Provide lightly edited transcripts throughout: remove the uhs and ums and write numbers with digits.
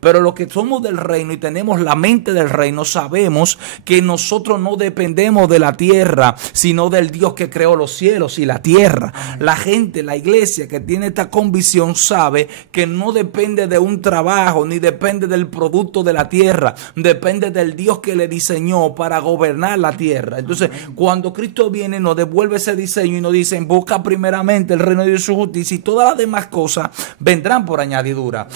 Pero los que somos del reino y tenemos la mente del reino, sabemos que nosotros no dependemos de la tierra, sino del Dios que creó los cielos y la tierra. La gente, la iglesia que tiene esta convicción sabe que no depende de un trabajo, ni depende del producto de la tierra, depende del Dios que le diseñó para gobernar la tierra. Entonces, cuando Cristo viene, nos devuelve ese diseño y nos dice: busca primeramente el reino de Dios y su justicia, y todas las demás cosas vendrán por añadidura.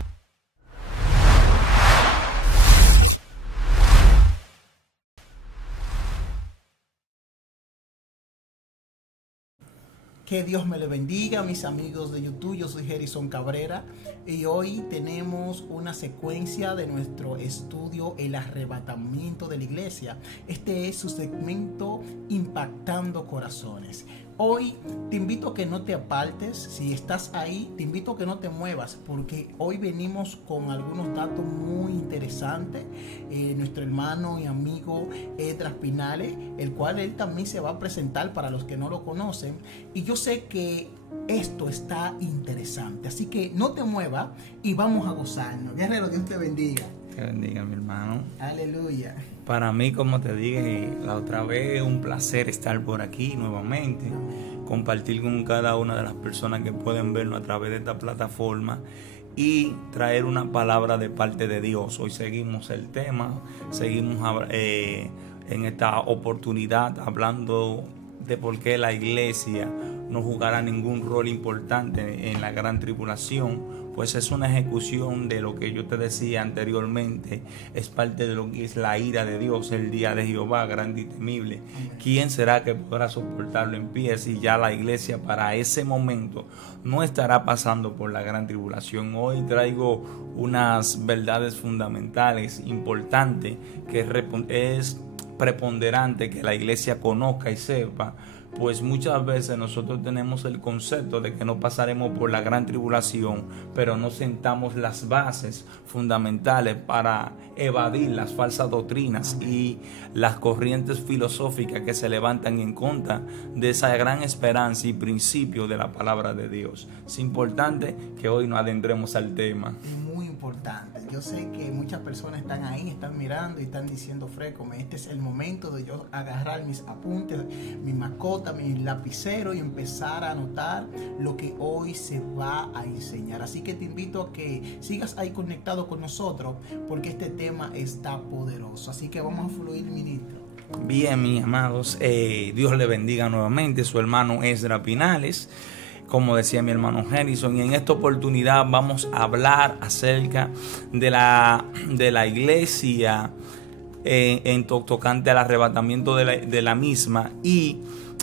Que Dios me le bendiga, mis amigos de YouTube. Yo soy Jerison Cabrera y hoy tenemos una secuencia de nuestro estudio El arrebatamiento de la iglesia. Este es su segmento Impactando Corazones. Hoy te invito a que no te apartes. Si estás ahí, te invito a que no te muevas, porque hoy venimos con algunos datos muy interesantes. Nuestro hermano y amigo Edras Pinales, el cual él también se va a presentar para los que no lo conocen. Y yo sé que esto está interesante, así que no te muevas y vamos a gozarnos. Guerrero, Dios te bendiga. Que bendiga, mi hermano. Aleluya. Para mí, como te dije la otra vez, un placer estar por aquí nuevamente, compartir con cada una de las personas que pueden vernos a través de esta plataforma y traer una palabra de parte de Dios. Hoy seguimos el tema, seguimos en esta oportunidad hablando de por qué la iglesia no jugará ningún rol importante en la gran tribulación. Pues es una ejecución de lo que yo te decía anteriormente, es parte de lo que es la ira de Dios, el día de Jehová grande y temible. ¿Quién será que podrá soportarlo en pie si ya la iglesia para ese momento no estará pasando por la gran tribulación? Hoy traigo unas verdades fundamentales, importantes, que es preponderante que la iglesia conozca y sepa. Pues muchas veces nosotros tenemos el concepto de que no pasaremos por la gran tribulación, pero no sentamos las bases fundamentales para evadir las falsas doctrinas y las corrientes filosóficas que se levantan en contra de esa gran esperanza y principio de la palabra de Dios. Es importante que hoy nos adentremos al tema. Muy importante. Yo sé que muchas personas están ahí, están mirando y están diciendo: Frécome, este es el momento de yo agarrar mis apuntes, mi mascota, mi lapicero y empezar a anotar lo que hoy se va a enseñar. Así que te invito a que sigas ahí conectado con nosotros, porque este tema está poderoso. Así que vamos a fluir, ministro. Bien, mis amados, Dios le bendiga nuevamente. Su hermano Esdras Pinales, como decía mi hermano Jerison, y en esta oportunidad vamos a hablar acerca de la iglesia en tocante al arrebatamiento de la misma, y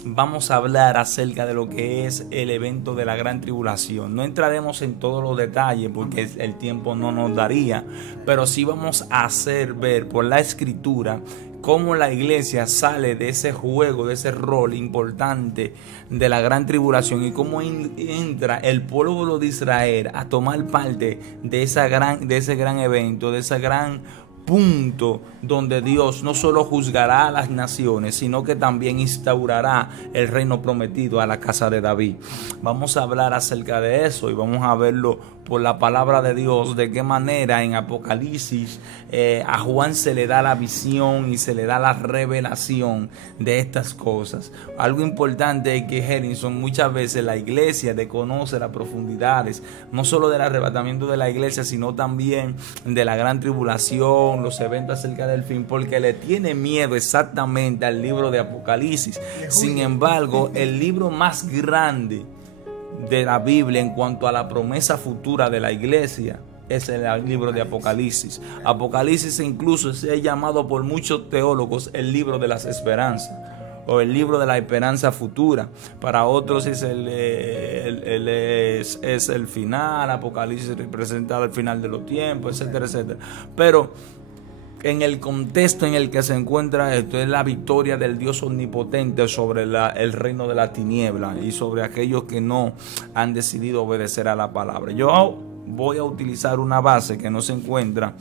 vamos a hablar acerca de lo que es el evento de la gran tribulación. No entraremos en todos los detalles porque el tiempo no nos daría, pero sí vamos a hacer ver por la escritura cómo la iglesia sale de ese juego, de ese rol importante de la gran tribulación, y cómo entra el pueblo de Israel a tomar parte de ese gran evento, de ese gran punto donde Dios no solo juzgará a las naciones, sino que también instaurará el reino prometido a la casa de David. Vamos a hablar acerca de eso y vamos a verlo por la palabra de Dios, de qué manera en Apocalipsis a Juan se le da la visión y se le da la revelación de estas cosas. Algo importante es que Jerison, muchas veces la iglesia desconoce las profundidades, no solo del arrebatamiento de la iglesia, sino también de la gran tribulación, los eventos acerca del fin, porque le tiene miedo exactamente al libro de Apocalipsis. Sin embargo, el libro más grande de la Biblia en cuanto a la promesa futura de la iglesia es el libro de Apocalipsis. Apocalipsis incluso se ha llamado por muchos teólogos el libro de las esperanzas, o el libro de la esperanza futura. Para otros es el final. Apocalipsis representa el final de los tiempos, etcétera, etcétera. Pero en el contexto en el que se encuentra esto, es la victoria del Dios omnipotente sobre el reino de la tiniebla y sobre aquellos que no han decidido obedecer a la palabra. Yo voy a utilizar una base que no se encuentra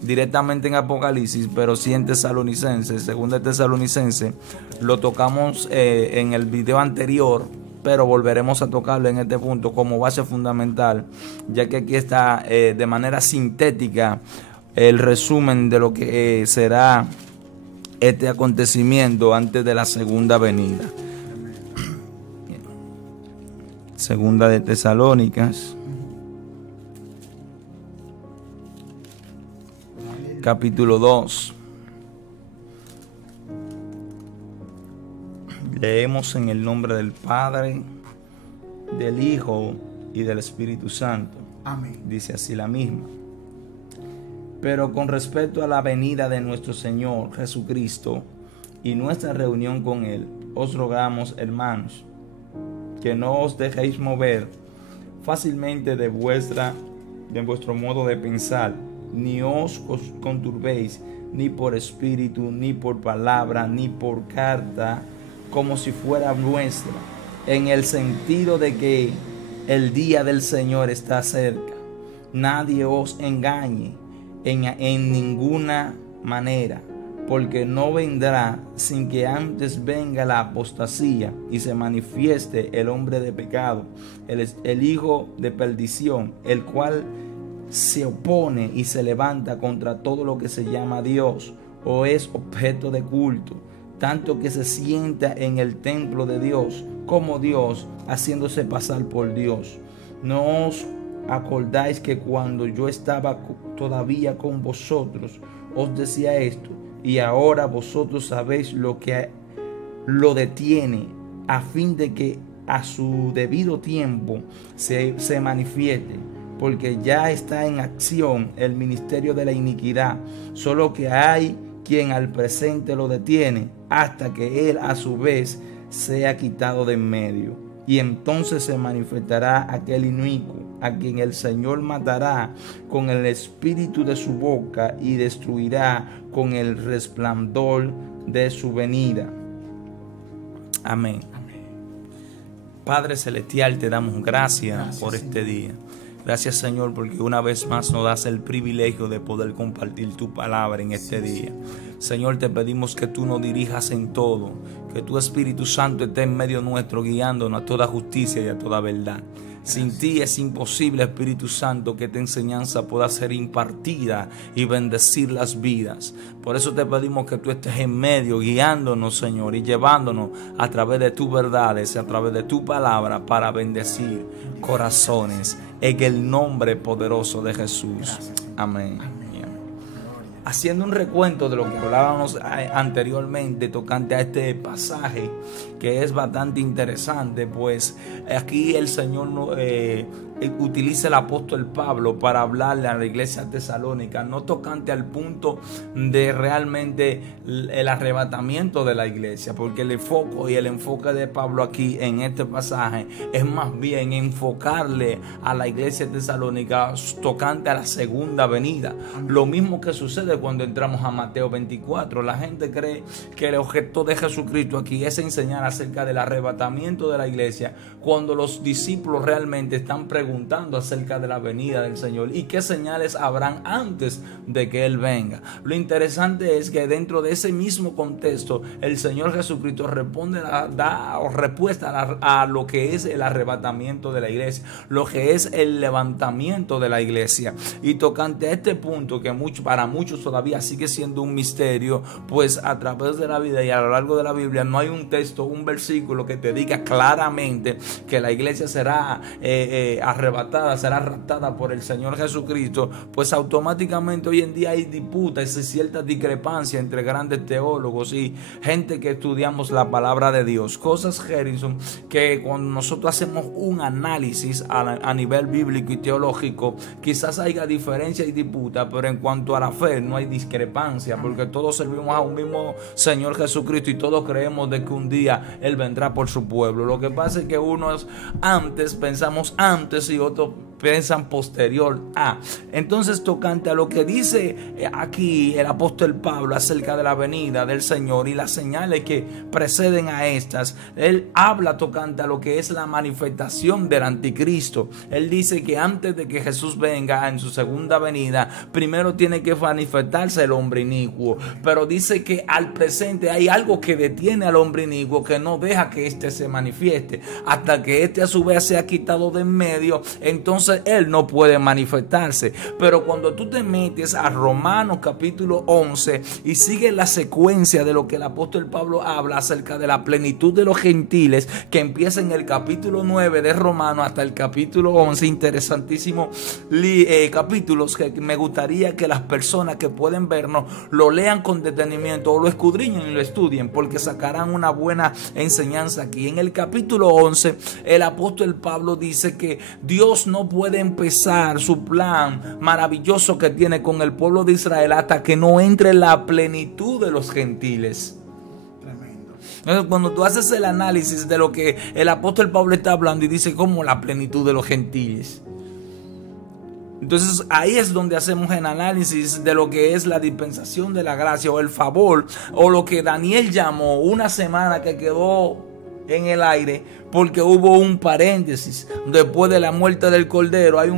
directamente en Apocalipsis, pero sí en Tesalonicenses. Según de Tesalonicenses, lo tocamos en el video anterior, pero volveremos a tocarlo en este punto como base fundamental, ya que aquí está de manera sintética el resumen de lo que será este acontecimiento antes de la segunda venida. Segunda de Tesalónicas, capítulo 2. Leemos en el nombre del Padre, del Hijo y del Espíritu Santo. Amén. Dice así la misma. Pero con respecto a la venida de nuestro Señor Jesucristo y nuestra reunión con Él, os rogamos, hermanos, que no os dejéis mover fácilmente de vuestro modo de pensar, ni os conturbéis, ni por espíritu, ni por palabra, ni por carta, como si fuera nuestra, en el sentido de que el día del Señor está cerca. Nadie os engañe en ninguna manera, porque no vendrá sin que antes venga la apostasía y se manifieste el hombre de pecado, el hijo de perdición, el cual se opone y se levanta contra todo lo que se llama Dios o es objeto de culto, tanto que se sienta en el templo de Dios como Dios, haciéndose pasar por Dios. No os acordáis que cuando yo estaba todavía con vosotros os decía esto, y ahora vosotros sabéis lo que lo detiene, a fin de que a su debido tiempo se manifieste, porque ya está en acción el ministerio de la iniquidad, solo que hay quien al presente lo detiene, hasta que él a su vez sea quitado de en medio. Y entonces se manifestará aquel inicuo, a quien el Señor matará con el espíritu de su boca y destruirá con el resplandor de su venida. Amén. Padre celestial, te damos gracias por este día. Gracias, Señor, porque una vez más nos das el privilegio de poder compartir tu palabra en este día. Señor, te pedimos que tú nos dirijas en todo, que tu Espíritu Santo esté en medio nuestro, guiándonos a toda justicia y a toda verdad. Sin ti es imposible, Espíritu Santo, que esta enseñanza pueda ser impartida y bendecir las vidas. Por eso te pedimos que tú estés en medio, guiándonos, Señor, y llevándonos a través de tus verdades, a través de tu palabra, para bendecir corazones, en el nombre poderoso de Jesús. Amén. Haciendo un recuento de lo que hablábamos anteriormente tocante a este pasaje, que es bastante interesante, pues aquí el Señor utiliza el apóstol Pablo para hablarle a la iglesia tesalónica, no tocante al punto de realmente el arrebatamiento de la iglesia, porque el enfoque de Pablo aquí en este pasaje es más bien enfocarle a la iglesia tesalónica tocante a la segunda venida. Lo mismo que sucede cuando entramos a Mateo 24. La gente cree que el objeto de Jesucristo aquí es enseñar acerca del arrebatamiento de la iglesia, cuando los discípulos realmente están preguntando acerca de la venida del Señor y qué señales habrán antes de que Él venga. Lo interesante es que dentro de ese mismo contexto el Señor Jesucristo da respuesta a lo que es el arrebatamiento de la iglesia, lo que es el levantamiento de la iglesia. Y tocante a este punto, que para muchos todavía sigue siendo un misterio, pues a través de la vida y a lo largo de la Biblia no hay un texto, un versículo que te diga claramente que la iglesia será arrebatada, será raptada por el Señor Jesucristo. Pues automáticamente hoy en día hay disputas y cierta discrepancia entre grandes teólogos y gente que estudiamos la palabra de Dios. Cosas, Harrison, que cuando nosotros hacemos un análisis a nivel bíblico y teológico, quizás haya diferencia y disputa, pero en cuanto a la fe no hay discrepancia, porque todos servimos a un mismo Señor Jesucristo y todos creemos de que un día Él vendrá por su pueblo. Lo que pasa es que unos pensamos antes y otros piensan posterior a. Entonces, tocante a lo que dice aquí el apóstol Pablo acerca de la venida del Señor y las señales que preceden a estas, él habla tocante a lo que es la manifestación del anticristo. Él dice que antes de que Jesús venga en su segunda venida, primero tiene que manifestarse el hombre inicuo, pero dice que al presente hay algo que detiene al hombre inicuo, que no deja que éste se manifieste. Hasta que éste a su vez sea quitado de en medio, entonces él no puede manifestarse. Pero cuando tú te metes a Romanos capítulo 11 y sigues la secuencia de lo que el apóstol Pablo habla acerca de la plenitud de los gentiles, que empieza en el capítulo 9 de Romanos hasta el capítulo 11, interesantísimo capítulos que me gustaría que las personas que pueden vernos lo lean con detenimiento o lo escudriñen y lo estudien, porque sacarán una buena enseñanza aquí. En el capítulo 11 el apóstol Pablo dice que Dios no puede empezar su plan maravilloso que tiene con el pueblo de Israel hasta que no entre la plenitud de los gentiles. Tremendo. Cuando tú haces el análisis de lo que el apóstol Pablo está hablando y dice como la plenitud de los gentiles, entonces ahí es donde hacemos el análisis de lo que es la dispensación de la gracia o el favor, o lo que Daniel llamó una semana que quedó en el aire, porque hubo un paréntesis. Después de la muerte del Cordero hay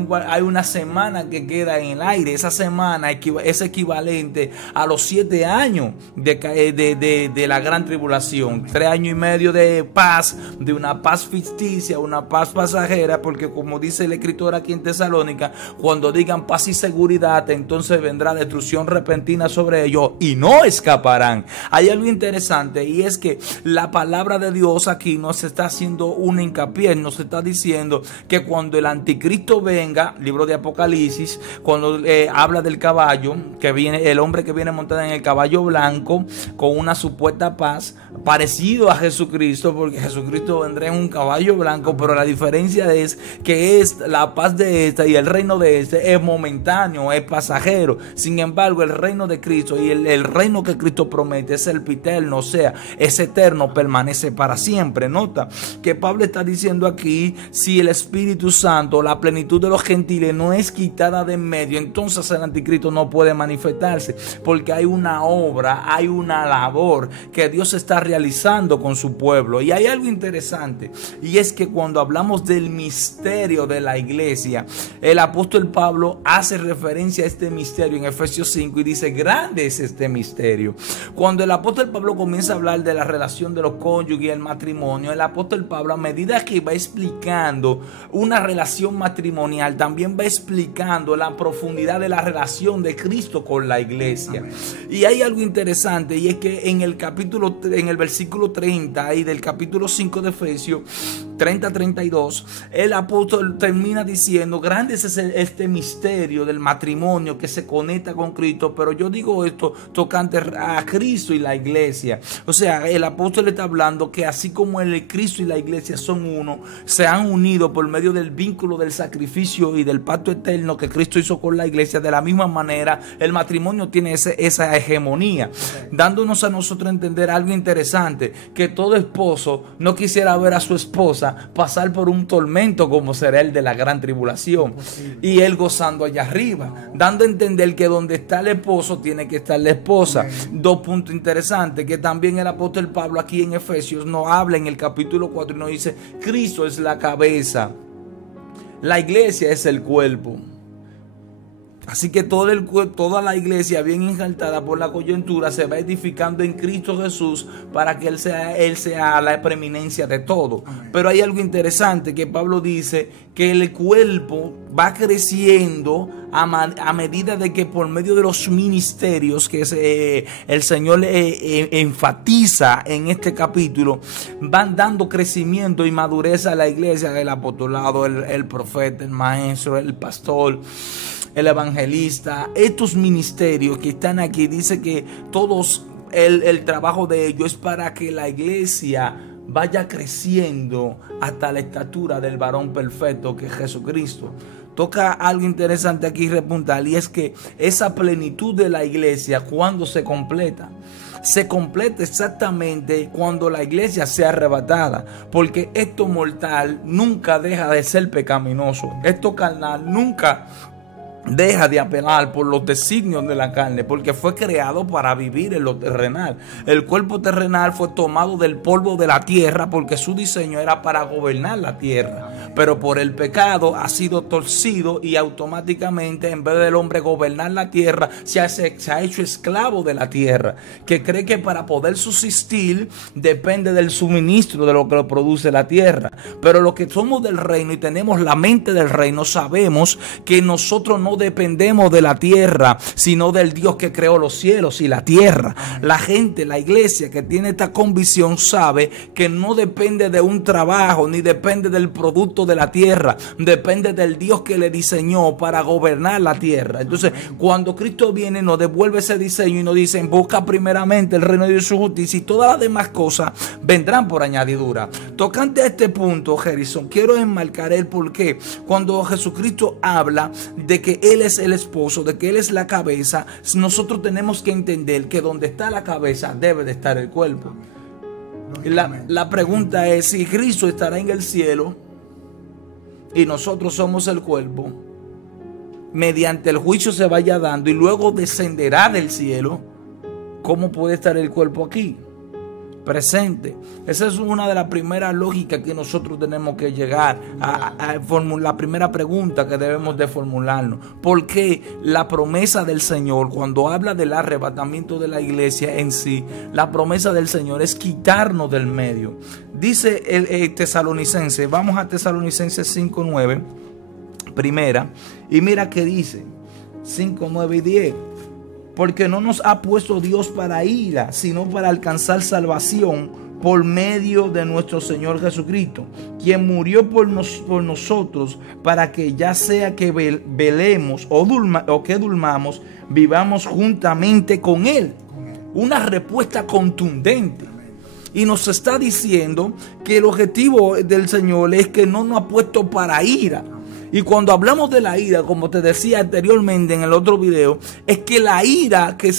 una semana que queda en el aire. Esa semana es equivalente a los 7 años de la gran tribulación. 3 años y medio de paz, de una paz ficticia, una paz pasajera, porque como dice el escritor aquí en Tesalónica, cuando digan paz y seguridad, entonces vendrá destrucción repentina sobre ellos y no escaparán. Hay algo interesante, y es que la palabra de Dios aquí nos está haciendo un hincapié, nos está diciendo que cuando el anticristo venga, libro de Apocalipsis, cuando habla del caballo, que viene, el hombre que viene montado en el caballo blanco con una supuesta paz, parecido a Jesucristo, porque Jesucristo vendrá en un caballo blanco, pero la diferencia es que es la paz de esta y el reino de este es momentáneo, es pasajero. Sin embargo, el reino de Cristo y el reino que Cristo promete es el eterno, o sea, es eterno, permanece para siempre. Nota que Pablo está diciendo aquí, si el Espíritu Santo, la plenitud de los gentiles no es quitada de en medio, entonces el anticristo no puede manifestarse, porque hay una obra, hay una labor que Dios está realizando con su pueblo. Y hay algo interesante, y es que cuando hablamos del misterio de la iglesia, el apóstol Pablo hace referencia a este misterio en Efesios 5 y dice, grande es este misterio. Cuando el apóstol Pablo comienza a hablar de la relación de los cónyuges y el matrimonio, el apóstol Pablo, a medida que va explicando una relación matrimonial, también va explicando la profundidad de la relación de Cristo con la iglesia. Amén. Y hay algo interesante, y es que en el versículo 30 y del capítulo 5 de Efesios 30-32, el apóstol termina diciendo, grande es este misterio del matrimonio que se conecta con Cristo, pero yo digo esto tocante a Cristo y la iglesia. O sea, el apóstol está hablando que así como el Cristo y la iglesia son uno, se han unido por medio del vínculo del sacrificio y del pacto eterno que Cristo hizo con la iglesia. De la misma manera, el matrimonio tiene esa hegemonía, dándonos a nosotros a entender algo interesante, que todo esposo no quisiera ver a su esposa pasar por un tormento como será el de la gran tribulación, y él gozando allá arriba, dando a entender que donde está el esposo tiene que estar la esposa. Dos puntos interesantes, que también el apóstol Pablo aquí en Efesios nos habla en el capítulo 4 y nos dice, Cristo es la cabeza, la iglesia es el cuerpo. Así que toda la iglesia, bien enjaltada por la coyuntura, se va edificando en Cristo Jesús para que Él sea la preeminencia de todo. Amén. Pero hay algo interesante, que Pablo dice que el cuerpo va creciendo a medida de que por medio de los ministerios que el Señor enfatiza en este capítulo, van dando crecimiento y madurez a la iglesia, el apostolado, el profeta, el maestro, el pastor, el evangelista. Estos ministerios que están aquí, dice que todos el trabajo de ellos es para que la iglesia vaya creciendo hasta la estatura del varón perfecto que es Jesucristo. toca algo interesante aquí repuntar, y es que esa plenitud de la iglesia, ¿cuándo se completa? Se completa exactamente cuando la iglesia sea arrebatada, porque esto mortal nunca deja de ser pecaminoso, esto carnal nunca deja de apelar por los designios de la carne, porque fue creado para vivir en lo terrenal. El cuerpo terrenal fue tomado del polvo de la tierra porque su diseño era para gobernar la tierra, pero por el pecado ha sido torcido y automáticamente, en vez del hombre gobernar la tierra, se ha hecho esclavo de la tierra, que cree que para poder subsistir depende del suministro de lo que lo produce la tierra. Pero los que somos del reino y tenemos la mente del reino, sabemos que nosotros no dependemos de la tierra, sino del Dios que creó los cielos y la tierra. La gente, la iglesia que tiene esta convicción sabe que no depende de un trabajo, ni depende del producto de la tierra, depende del Dios que le diseñó para gobernar la tierra. Entonces, cuando Cristo viene, nos devuelve ese diseño y nos dice: busca primeramente el reino de Dios y su justicia, y todas las demás cosas vendrán por añadidura. Tocante a este punto, Harrison, quiero enmarcar el porqué. Cuando Jesucristo habla de que Él es el esposo, de que Él es la cabeza, nosotros tenemos que entender que donde está la cabeza debe de estar el cuerpo. La pregunta es: si Cristo estará en el cielo y nosotros somos el cuerpo, mediante el juicio se vaya dando y luego descenderá del cielo, ¿cómo puede estar el cuerpo aquí presente? Esa es una de las primeras lógicas que nosotros tenemos que llegar a formular. La primera pregunta que debemos de formularnos: ¿por qué la promesa del Señor, cuando habla del arrebatamiento de la iglesia en sí, la promesa del Señor es quitarnos del medio? Dice el Tesalonicense, vamos a Tesalonicenses 5:9, primera, y mira qué dice 5:9 y 10. Porque no nos ha puesto Dios para ira, sino para alcanzar salvación por medio de nuestro Señor Jesucristo, quien murió por nosotros, para que ya sea que velemos o que durmamos, vivamos juntamente con Él. Una respuesta contundente. Y nos está diciendo que el objetivo del Señor es que no nos ha puesto para ira. Y cuando hablamos de la ira, como te decía anteriormente en el otro video, es que la ira que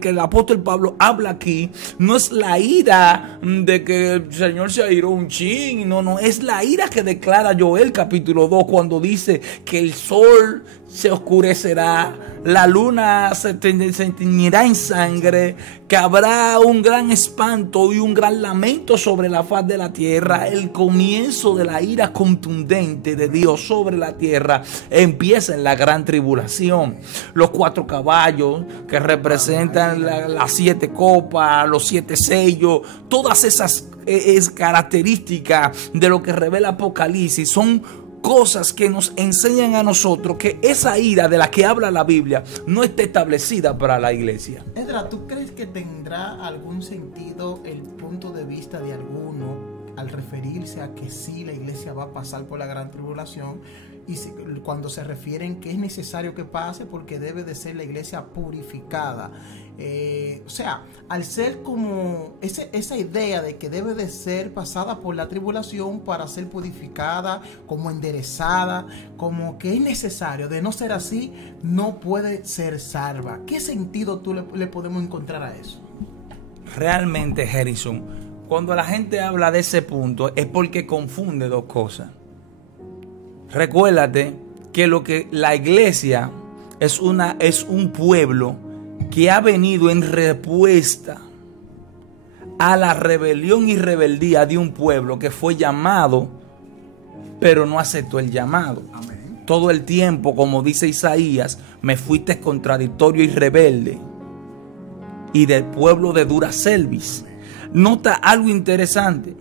que el apóstol Pablo habla aquí no es la ira de que el Señor se airó un chin, no, es la ira que declara Joel capítulo 2 cuando dice que el sol se oscurecerá, la luna se teñirá en sangre, que habrá un gran espanto y un gran lamento sobre la faz de la tierra. El comienzo de la ira contundente de Dios sobre la tierra empieza en la gran tribulación. Los 4 caballos que representan las 7 copas, los 7 sellos, todas esas características de lo que revela Apocalipsis son cosas que nos enseñan a nosotros que esa ira de la que habla la Biblia no está establecida para la iglesia. Edra, ¿tú crees que tendrá algún sentido el punto de vista de alguno al referirse a que sí, la iglesia va a pasar por la gran tribulación, y cuando se refieren que es necesario que pase porque debe de ser la iglesia purificada? O sea, al ser como esa idea de que debe de ser pasada por la tribulación para ser purificada, como enderezada, como que es necesario, de no ser así, no puede ser salva. ¿Qué sentido tú le podemos encontrar a eso? Realmente, Harrison, cuando la gente habla de ese punto es porque confunde dos cosas. Recuérdate que lo que la iglesia es un pueblo que ha venido en respuesta a la rebelión y rebeldía de un pueblo que fue llamado, pero no aceptó el llamado. Amén. Todo el tiempo, como dice Isaías, me fuiste contradictorio y rebelde, y del pueblo de dura cerviz. Nota algo interesante,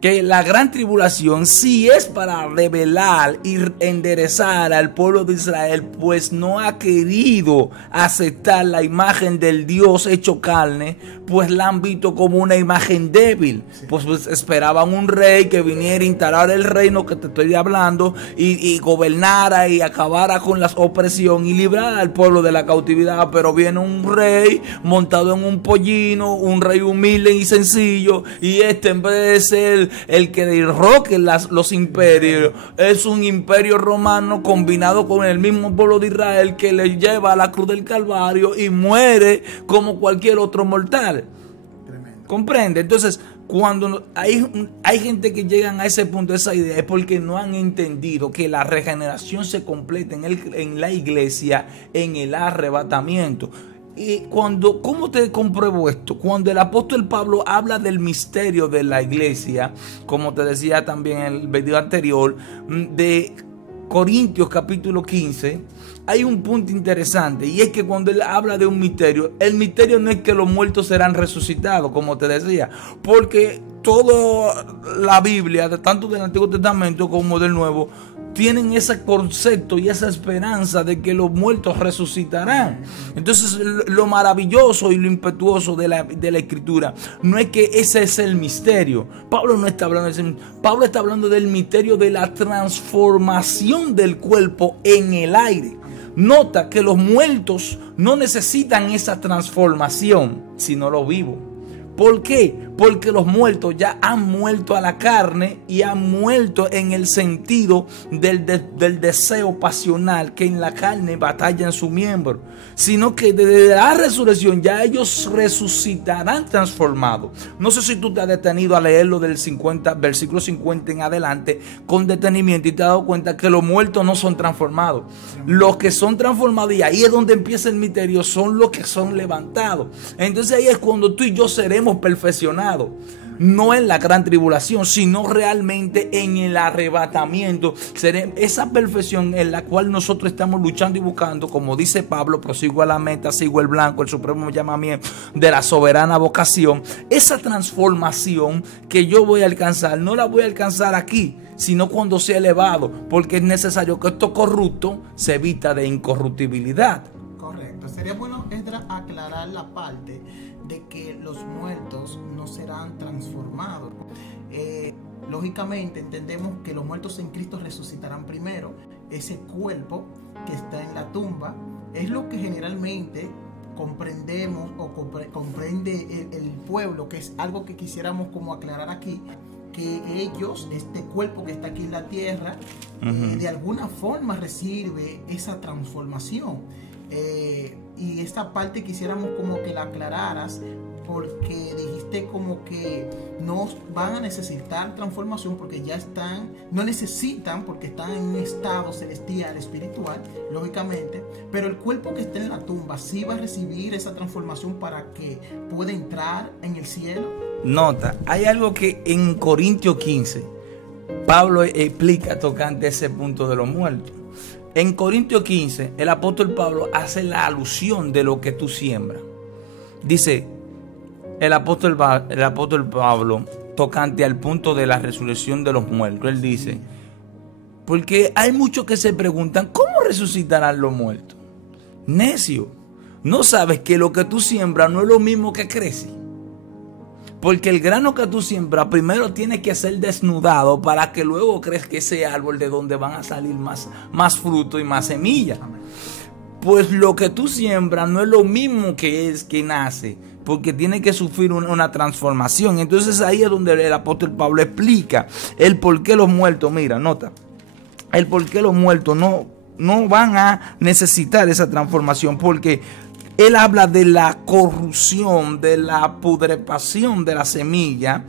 que la gran tribulación sí es para revelar y enderezar al pueblo de Israel, pues no ha querido aceptar la imagen del Dios hecho carne, pues la han visto como una imagen débil. Sí. Pues esperaban un rey que viniera a instalar el reino que te estoy hablando y gobernara y acabara con la opresión y librara al pueblo de la cautividad, pero viene un rey montado en un pollino, un rey humilde y sencillo, y en vez de ser el que derroque los imperios es un imperio romano combinado con el mismo pueblo de Israel que le lleva a la cruz del Calvario y muere como cualquier otro mortal. Tremendo. ¿Comprende? Entonces, cuando hay gente que llegan a ese punto, esa idea, es porque no han entendido que la regeneración se completa en la iglesia, en el arrebatamiento. Y ¿cómo te compruebo esto? Cuando el apóstol Pablo habla del misterio de la iglesia, como te decía también en el video anterior, de Corintios capítulo 15, hay un punto interesante, y es que cuando él habla de un misterio, el misterio no es que los muertos serán resucitados, como te decía, porque toda la Biblia, tanto del Antiguo Testamento como del Nuevo, tienen ese concepto y esa esperanza de que los muertos resucitarán. Entonces, lo maravilloso y lo impetuoso de la Escritura no es que ese es el misterio. Pablo no está hablando de ese misterio. Pablo está hablando del misterio de la transformación del cuerpo en el aire. Nota que los muertos no necesitan esa transformación, sino los vivos. ¿Por qué? Porque los muertos ya han muerto a la carne y han muerto en el sentido del deseo pasional que en la carne batalla en su miembro, sino que desde la resurrección ya ellos resucitarán transformados. No sé si tú te has detenido a leerlo del versículo 50 en adelante con detenimiento y te has dado cuenta que los muertos no son transformados. Los que son transformados, y ahí es donde empieza el misterio, son los que son levantados. Entonces ahí es cuando tú y yo seremos perfeccionados. No en la gran tribulación, sino realmente en el arrebatamiento. Esa perfección en la cual nosotros estamos luchando y buscando, como dice Pablo, prosigo a la meta, sigo el blanco, el supremo llamamiento de la soberana vocación. Esa transformación que yo voy a alcanzar, no la voy a alcanzar aquí, sino cuando sea elevado, porque es necesario que esto corrupto se evita de incorruptibilidad. Correcto. Sería bueno, Esdras, aclarar la parte de que los muertos no serán transformados. Lógicamente entendemos que los muertos en Cristo resucitarán primero. Ese cuerpo que está en la tumba es lo que generalmente comprendemos o comprende el pueblo, que es algo que quisiéramos como aclarar aquí, que ellos, este cuerpo que está aquí en la tierra, de alguna forma recibe esa transformación. Y esta parte quisiéramos como que la aclararas, porque dijiste como que no van a necesitar transformación porque ya están, no necesitan porque están en un estado celestial, espiritual, lógicamente, pero el cuerpo que está en la tumba sí va a recibir esa transformación para que pueda entrar en el cielo. Nota, hay algo que en Corintios 15 Pablo explica tocante ese punto de los muertos. En Corintios 15, el apóstol Pablo hace la alusión de lo que tú siembras. Dice el apóstol Pablo tocante al punto de la resurrección de los muertos. Él dice, porque hay muchos que se preguntan, ¿cómo resucitarán los muertos? Necio, ¿no sabes que lo que tú siembras no es lo mismo que crece? Porque el grano que tú siembras primero tiene que ser desnudado para que luego crezca ese árbol de donde van a salir más fruto y más semillas. Pues lo que tú siembras no es lo mismo que nace, porque tiene que sufrir una transformación. Entonces ahí es donde el apóstol Pablo explica el por qué los muertos, mira, nota, el por qué los muertos no van a necesitar esa transformación, porque él habla de la corrupción, de la putrefación de la semilla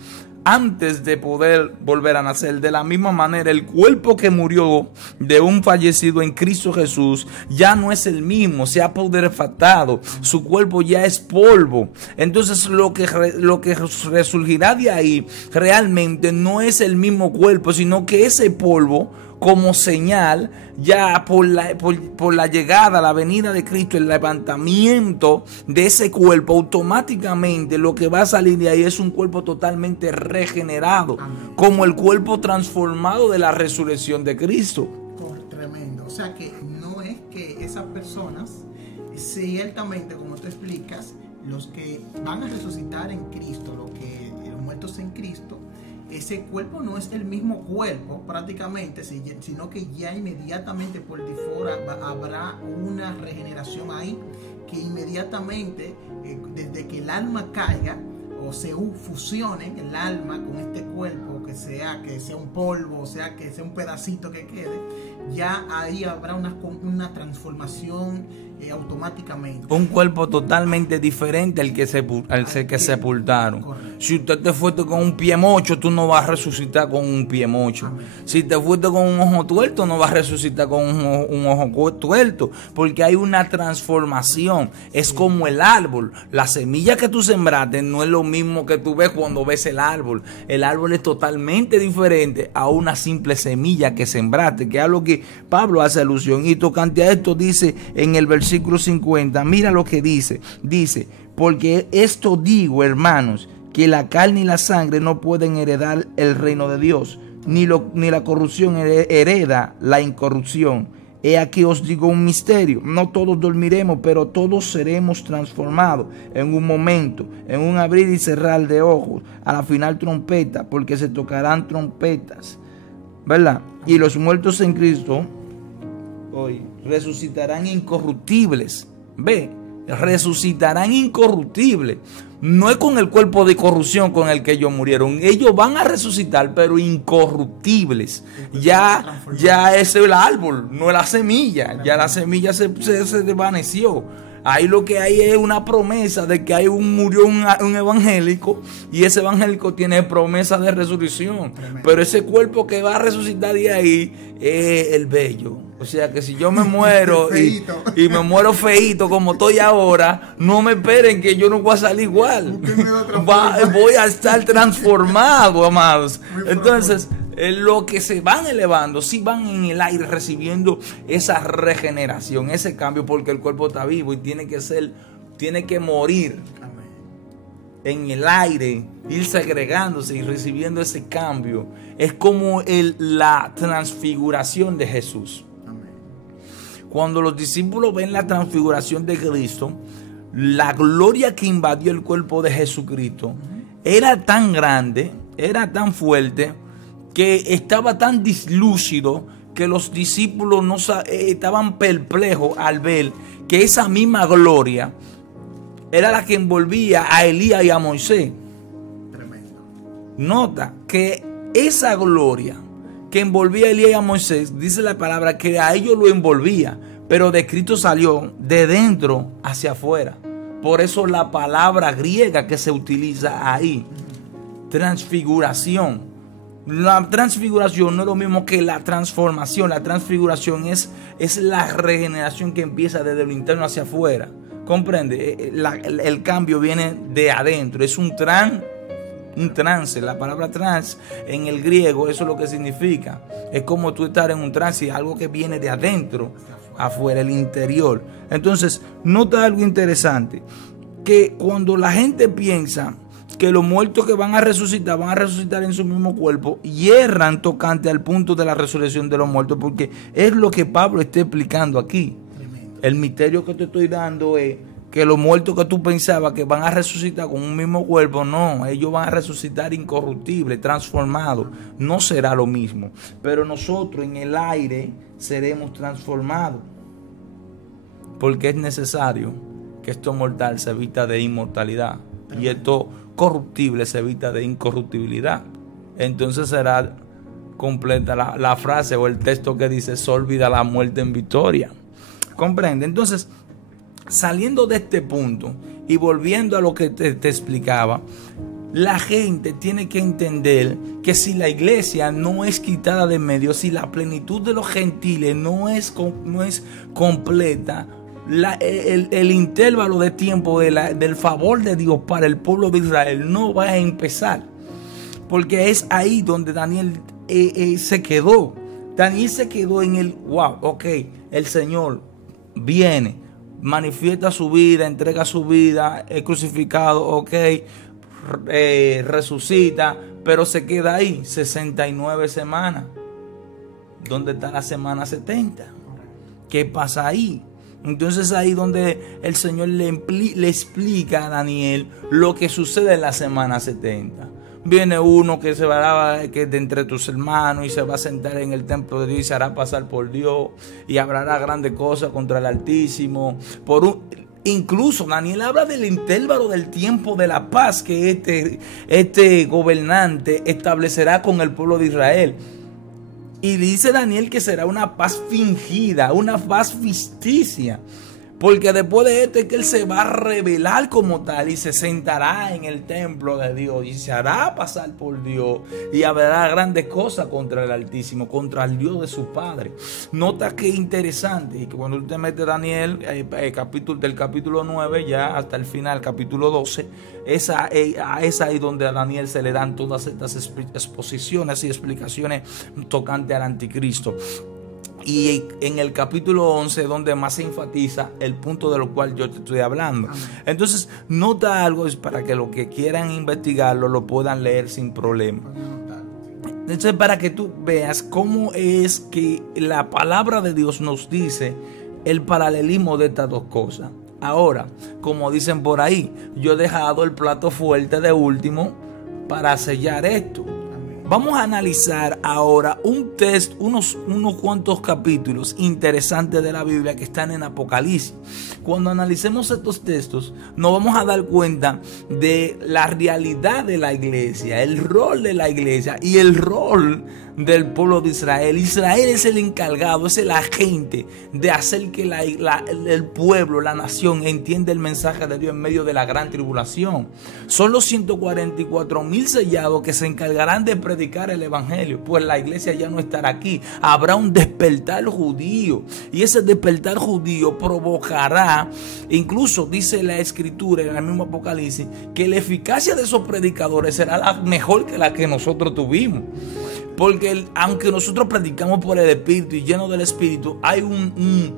antes de poder volver a nacer. De la misma manera, el cuerpo que murió de un fallecido en Cristo Jesús ya no es el mismo, se ha putrefactado, su cuerpo ya es polvo. Entonces lo que resurgirá de ahí realmente no es el mismo cuerpo, sino que ese polvo, como señal, ya por la llegada, la venida de Cristo, el levantamiento de ese cuerpo, automáticamente lo que va a salir de ahí es un cuerpo totalmente regenerado, como el cuerpo transformado de la resurrección de Cristo. Tremendo. O sea que no es que esas personas, ciertamente, como tú explicas, los que van a resucitar en Cristo, los muertos en Cristo, ese cuerpo no es el mismo cuerpo prácticamente, sino que ya inmediatamente por default habrá una regeneración ahí, que inmediatamente desde que el alma caiga o se fusionen el alma con este cuerpo que sea un polvo, o sea que sea un pedacito que quede, ya ahí habrá una transformación automáticamente. Un cuerpo totalmente diferente al que sepultaron. Correcto. Si usted te fuiste con un pie mocho, tú no vas a resucitar con un pie mocho. Amén. Si te fuiste con un ojo tuerto, no vas a resucitar con un ojo tuerto, porque hay una transformación. Es como el árbol. La semilla que tú sembraste no es lo mismo que tú ves cuando ves el árbol. El árbol es totalmente diferente a una simple semilla que sembraste, que es a lo que Pablo hace alusión. Y tocante a esto dice en el versículo 50, mira lo que dice, porque esto digo, hermanos, que la carne y la sangre no pueden heredar el reino de Dios, ni la corrupción hereda la incorrupción. He aquí os digo un misterio, no todos dormiremos, pero todos seremos transformados en un momento, en un abrir y cerrar de ojos, a la final trompeta, porque se tocarán trompetas, ¿verdad? Y los muertos en Cristo hoy resucitarán incorruptibles. Ve, resucitarán incorruptibles. No es con el cuerpo de corrupción con el que ellos murieron. Ellos van a resucitar, pero incorruptibles. Ya es el árbol, no es la semilla. Ya la semilla se desvaneció. Ahí lo que hay es una promesa de que murió un evangélico, y ese evangélico tiene promesa de resurrección. Tremendo. Pero ese cuerpo que va a resucitar de ahí es el bello. O sea que si yo me muero y me muero feíto como estoy ahora, no me esperen que yo no voy a salir igual. Voy a estar transformado, amados. Entonces, lo que se van elevando, sí van en el aire recibiendo esa regeneración, ese cambio, porque el cuerpo está vivo y tiene que morir. Amén. En el aire, ir segregándose y recibiendo ese cambio. Es como la transfiguración de Jesús. Amén. Cuando los discípulos ven la transfiguración de Cristo, la gloria que invadió el cuerpo de Jesucristo era tan grande, era tan fuerte, que estaba tan dislúcido que los discípulos estaban perplejos al ver que esa misma gloria era la que envolvía a Elías y a Moisés. Tremendo. Nota que esa gloria que envolvía a Elías y a Moisés, dice la palabra que a ellos lo envolvía, pero de Cristo salió de dentro hacia afuera. Por eso la palabra griega que se utiliza ahí, transfiguración. La transfiguración no es lo mismo que la transformación. La transfiguración es la regeneración que empieza desde lo interno hacia afuera. ¿Comprende? El cambio viene de adentro. Es un trance. La palabra trance en el griego, eso es lo que significa. Es como tú estar en un trance, algo que viene de adentro afuera, el interior. Entonces, nota algo interesante, que cuando la gente piensa que los muertos que van a resucitar en su mismo cuerpo, y erran tocante al punto de la resurrección de los muertos, porque es lo que Pablo está explicando aquí. Tremendo. El misterio que te estoy dando es que los muertos que tú pensabas que van a resucitar con un mismo cuerpo, no, ellos van a resucitar incorruptibles, transformados. No será lo mismo, pero nosotros en el aire seremos transformados, porque es necesario que esto mortal se vista de inmortalidad. Tremendo. Y esto corruptible se evita de incorruptibilidad. Entonces será completa la frase o el texto que dice: se olvida la muerte en victoria. ¿Comprende? Entonces, saliendo de este punto y volviendo a lo que te explicaba, la gente tiene que entender que si la iglesia no es quitada de medio, si la plenitud de los gentiles no es completa, el intervalo de tiempo del favor de Dios para el pueblo de Israel no va a empezar, porque es ahí donde Daniel se quedó. Daniel se quedó en el el Señor viene, manifiesta su vida, entrega su vida, es crucificado, resucita, pero se queda ahí 69 semanas. ¿Dónde está la semana 70? ¿Qué pasa ahí? Entonces ahí donde el Señor le explica a Daniel lo que sucede en la semana 70. Viene uno que que de entre tus hermanos y se va a sentar en el templo de Dios y se hará pasar por Dios y hablará grandes cosas contra el Altísimo. Incluso Daniel habla del intervalo del tiempo de la paz que este gobernante establecerá con el pueblo de Israel. Y dice Daniel que será una paz fingida, una paz ficticia. Porque después de esto es que él se va a revelar como tal y se sentará en el templo de Dios y se hará pasar por Dios y hablará grandes cosas contra el Altísimo, contra el Dios de su Padre. Nota que interesante, y que cuando usted mete Daniel, del capítulo 9 ya hasta el final, capítulo 12, es ahí donde a Daniel se le dan todas estas exposiciones y explicaciones tocante al anticristo. Y en el capítulo 11 donde más se enfatiza el punto de lo cual yo te estoy hablando. Entonces nota algo, es para que los que quieran investigarlo lo puedan leer sin problema. Entonces, para que tú veas cómo es que la palabra de Dios nos dice el paralelismo de estas dos cosas. Ahora, como dicen por ahí, yo he dejado el plato fuerte de último para sellar esto. Vamos a analizar ahora unos cuantos capítulos interesantes de la Biblia que están en Apocalipsis. Cuando analicemos estos textos, nos vamos a dar cuenta de la realidad de la iglesia, el rol de la iglesia y el rol del pueblo de Israel. Israel es el encargado, es el agente de hacer que el pueblo, la nación, entienda el mensaje de Dios en medio de la gran tribulación. Son los 144,000 sellados que se encargarán de predicar el evangelio, pues la iglesia ya no estará aquí. Habrá un despertar judío y ese despertar judío provocará, incluso dice la escritura en el mismo Apocalipsis, que la eficacia de esos predicadores será la mejor que la que nosotros tuvimos. Porque aunque nosotros predicamos por el Espíritu y lleno del Espíritu, hay un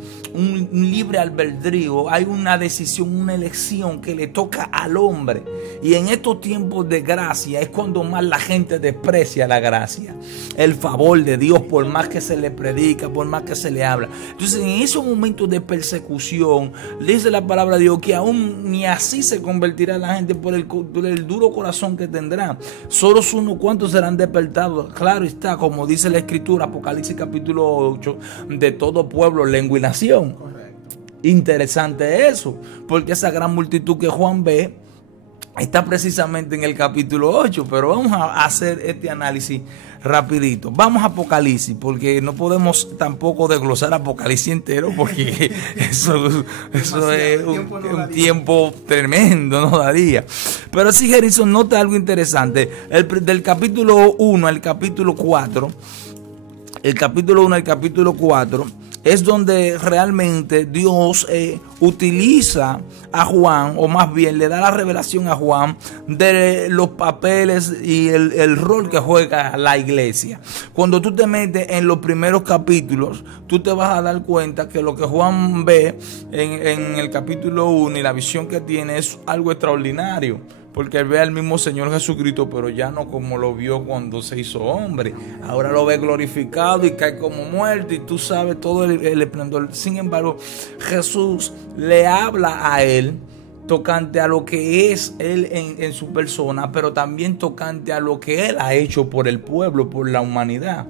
libre albedrío, hay una decisión, una elección que le toca al hombre. Y en estos tiempos de gracia es cuando más la gente desprecia la gracia, el favor de Dios, por más que se le predica, por más que se le habla. Entonces, en esos momentos de persecución, dice la palabra de Dios que aún ni así se convertirá la gente por el duro corazón que tendrá. Solo unos cuantos serán despertados. Claro está, como dice la escritura, Apocalipsis capítulo 8, de todo pueblo, lengua y nación. Correcto. Interesante eso, porque esa gran multitud que Juan ve está precisamente en el capítulo 8, pero vamos a hacer este análisis rapidito. Vamos a Apocalipsis, porque no podemos tampoco desglosar Apocalipsis entero, porque eso es un tiempo tremendo, no daría. Pero sí, Gerson, nota algo interesante. Del capítulo 1 al capítulo 4, el capítulo 1 al capítulo 4, es donde realmente Dios utiliza a Juan, o más bien le da la revelación a Juan de los papeles y el rol que juega la iglesia. Cuando tú te metes en los primeros capítulos, tú te vas a dar cuenta que lo que Juan ve en el capítulo 1 y la visión que tiene es algo extraordinario. Porque él ve al mismo Señor Jesucristo, pero ya no como lo vio cuando se hizo hombre. Ahora lo ve glorificado y cae como muerto, y tú sabes todo el esplendor. Sin embargo, Jesús le habla a él tocante a lo que es él en su persona, pero también tocante a lo que él ha hecho por el pueblo, por la humanidad.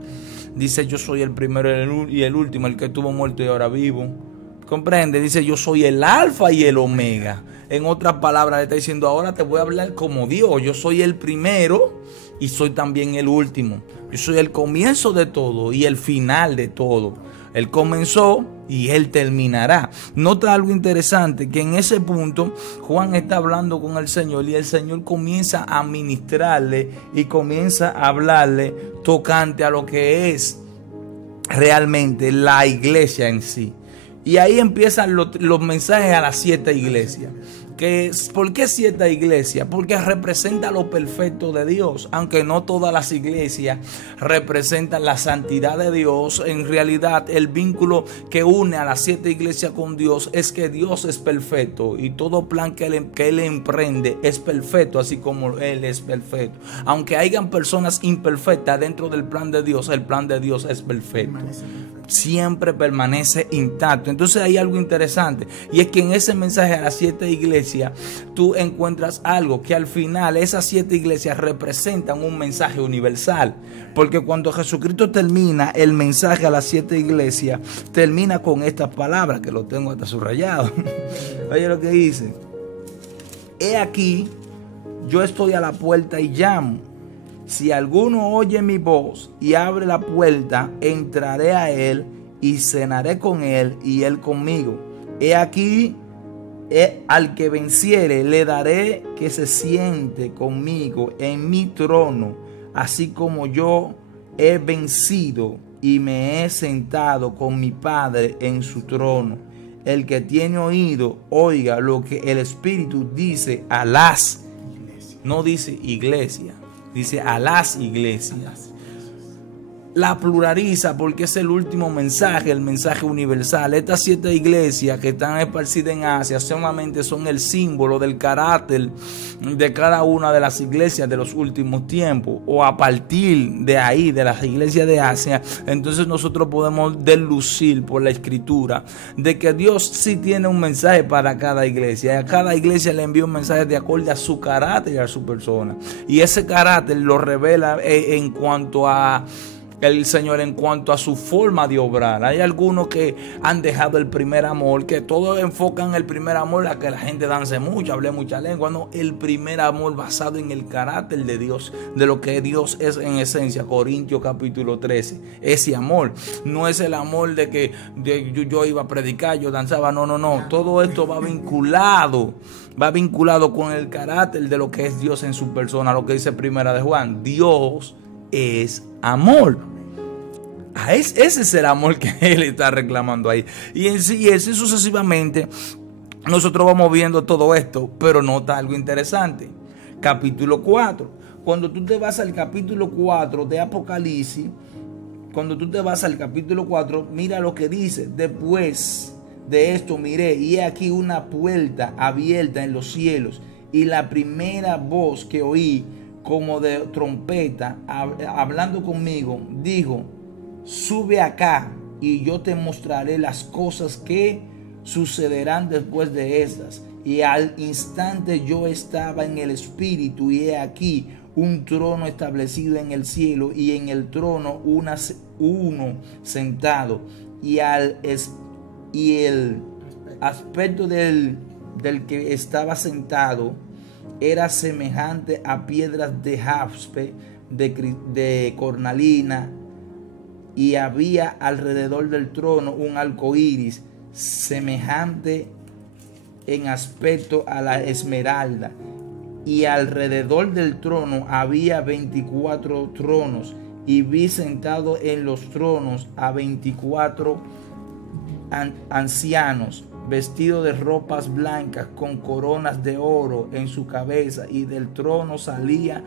Dice: yo soy el primero y el último, el que estuvo muerto y ahora vivo. ¿Comprende? Dice: yo soy el alfa y el omega. En otras palabras, le está diciendo: ahora te voy a hablar como Dios. Yo soy el primero y soy también el último. Yo soy el comienzo de todo y el final de todo. Él comenzó y él terminará. Nota algo interesante, que en ese punto Juan está hablando con el Señor y el Señor comienza a ministrarle y comienza a hablarle tocante a lo que es realmente la iglesia en sí. Y ahí empiezan los mensajes a las 7 iglesias. ¿Por qué 7 iglesias? Porque representa lo perfecto de Dios. Aunque no todas las iglesias representan la santidad de Dios, en realidad el vínculo que une a las 7 iglesias con Dios es que Dios es perfecto y todo plan que él emprende es perfecto, así como Él es perfecto. Aunque hayan personas imperfectas dentro del plan de Dios, el plan de Dios es perfecto. siempre permanece intacto. Entonces hay algo interesante, y es que en ese mensaje a las 7 iglesias tú encuentras algo que al final esas 7 iglesias representan un mensaje universal, porque cuando Jesucristo termina el mensaje a las 7 iglesias, termina con estas palabras que lo tengo hasta subrayado. Oye lo que dice: he aquí, yo estoy a la puerta y llamo. Si alguno oye mi voz y abre la puerta, entraré a él y cenaré con él y él conmigo. He aquí, al que venciere, le daré que se siente conmigo en mi trono, así como yo he vencido y me he sentado con mi Padre en su trono. El que tiene oído, oiga lo que el Espíritu dice a las iglesias. No dice iglesia, dice a las iglesias. La pluraliza porque es el último mensaje, el mensaje universal. Estas 7 iglesias que están esparcidas en Asia solamente son el símbolo del carácter de cada una de las iglesias de los últimos tiempos. O a partir de ahí, de las iglesias de Asia, entonces nosotros podemos deducir por la escritura de que Dios sí tiene un mensaje para cada iglesia. Y a cada iglesia le envía un mensaje de acuerdo a su carácter y a su persona. Y ese carácter lo revela en cuanto a el Señor, en cuanto a su forma de obrar. Hay algunos que han dejado el primer amor, que todos enfocan el primer amor a que la gente dance mucho, hable mucha lengua. No, el primer amor basado en el carácter de Dios, de lo que Dios es en esencia. Corintios capítulo 13. Ese amor no es el amor de que yo iba a predicar, yo danzaba. No. Todo esto va vinculado con el carácter de lo que es Dios en su persona. Lo que dice Primera de Juan: Dios es amor. Ese es el amor que Él está reclamando ahí. Y así sucesivamente nosotros vamos viendo todo esto. Pero nota algo interesante. Capítulo 4. Cuando tú te vas al capítulo 4 de Apocalipsis, mira lo que dice: después de esto miré, y he aquí una puerta abierta en los cielos, y la primera voz que oí como de trompeta hablando conmigo dijo: sube acá y yo te mostraré las cosas que sucederán después de estas. Y al instante yo estaba en el espíritu, y he aquí un trono establecido en el cielo, y en el trono uno sentado, y el aspecto del que estaba sentado era semejante a piedras de jaspe, de cornalina, y había alrededor del trono un arco iris semejante en aspecto a la esmeralda, y alrededor del trono había 24 tronos, y vi sentado en los tronos a 24 ancianos, vestidos de ropas blancas, con coronas de oro en su cabeza, y del trono salían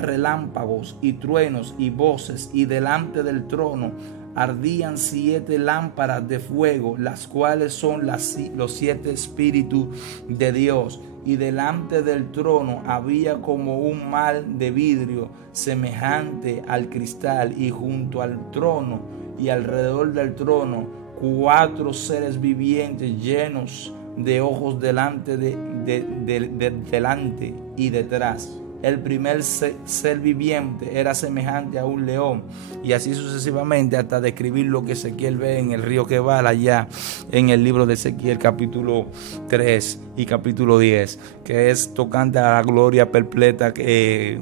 relámpagos y truenos y voces, y delante del trono ardían 7 lámparas de fuego, las cuales son los 7 espíritus de Dios. Y delante del trono había como un mar de vidrio semejante al cristal, y junto al trono y alrededor del trono 4 seres vivientes llenos de ojos delante y detrás. El primer ser viviente era semejante a un león, y así sucesivamente, hasta describir lo que Ezequiel ve en el río Quebal, allá en el libro de Ezequiel capítulo 3 y capítulo 10, que es tocante a la gloria perpetua que